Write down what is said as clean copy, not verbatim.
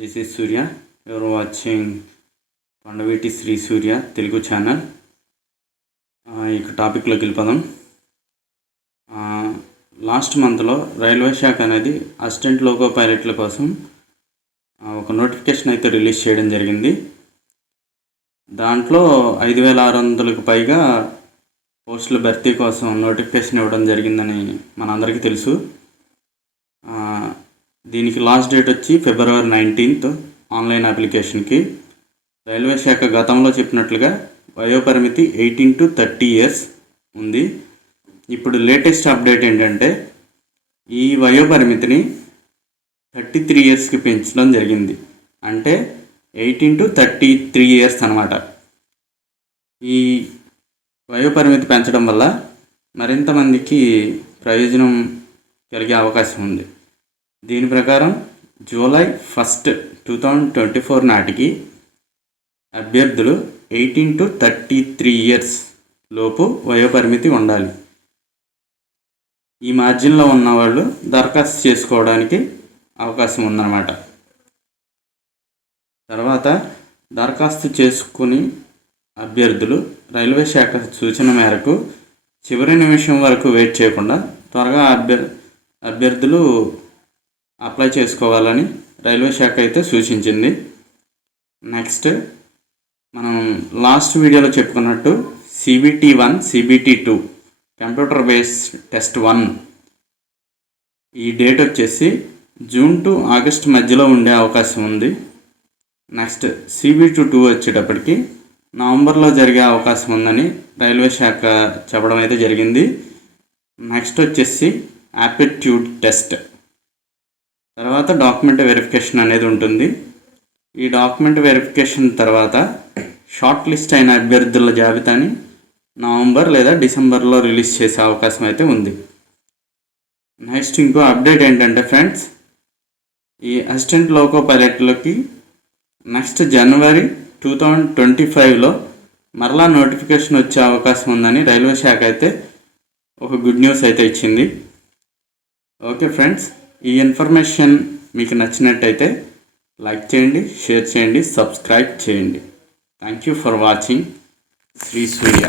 This is Surya. You are watching Pandaviti Sri Surya Telugu channel. ఇక టాపిక్లోకి వెళ్ళిపోదాం. Last మంత్లో రైల్వే శాఖ అనేది అసిస్టెంట్ లోకో పైలట్ల కోసం ఒక నోటిఫికేషన్ అయితే రిలీజ్ చేయడం జరిగింది. దాంట్లో 5,600కు పైగా పోస్టుల భర్తీ కోసం నోటిఫికేషన్ ఇవ్వడం జరిగిందని మనందరికీ తెలుసు. దీనికి లాస్ట్ డేట్ వచ్చి February 19th ఆన్లైన్ అప్లికేషన్కి. రైల్వే శాఖ గతంలో చెప్పినట్లుగా వయోపరిమితి 18 to 30 years ఉంది. ఇప్పుడు లేటెస్ట్ అప్డేట్ ఏంటంటే ఈ వయోపరిమితిని 33 yearsకి పెంచడం జరిగింది. అంటే 18 to 33 years అన్నమాట. ఈ వయోపరిమితి పెంచడం వల్ల మరింత మందికి ప్రయోజనం కలిగే అవకాశం ఉంది. దీని ప్రకారం July 1st, 2024 నాటికి అభ్యర్థులు 18 to 33 years లోపు వయోపరిమితి ఉండాలి. ఈ మార్జిన్లో ఉన్నవాళ్ళు దరఖాస్తు చేసుకోవడానికి అవకాశం ఉందన్నమాట. తర్వాత దరఖాస్తు చేసుకుని అభ్యర్థులు రైల్వే శాఖ సూచన మేరకు చివరి నిమిషం వరకు వెయిట్ చేయకుండా త్వరగా అభ్యర్థులు అప్లై చేసుకోవాలని రైల్వే శాఖ అయితే సూచించింది. నెక్స్ట్ మనం లాస్ట్ వీడియోలో చెప్పుకున్నట్టు CBT 1, CBT 2 computer based test 1 ఈ డేట్ వచ్చేసి June to August మధ్యలో ఉండే అవకాశం ఉంది. నెక్స్ట్ CBT 2 వచ్చేటప్పటికి నవంబర్లో జరిగే అవకాశం ఉందని రైల్వే శాఖ చెప్పడం అయితే జరిగింది. నెక్స్ట్ వచ్చేసి యాప్టిట్యూడ్ టెస్ట్, తర్వాత డాక్యుమెంట్ వెరిఫికేషన్ అనేది ఉంటుంది. ఈ డాక్యుమెంట్ వెరిఫికేషన్ తర్వాత షార్ట్ లిస్ట్ అయిన అభ్యర్థుల జాబితాని నవంబర్ లేదా డిసెంబర్లో రిలీజ్ చేసే అవకాశం అయితే ఉంది. నెక్స్ట్ ఇంకో అప్డేట్ ఏంటంటే ఫ్రెండ్స్, ఈ అసిస్టెంట్ లోకో పైలట్లకి నెక్స్ట్ January 2025లో మరలా నోటిఫికేషన్ వచ్చే అవకాశం ఉందని రైల్వే శాఖ అయితే ఒక గుడ్ న్యూస్ అయితే ఇచ్చింది. ఓకే ఫ్రెండ్స్, ఈ ఇన్ఫర్మేషన్ మీకు నచ్చినట్టయితే లైక్ చేయండి, షేర్ చేయండి, సబ్స్క్రైబ్ చేయండి. Thank you for watching Shri Surya.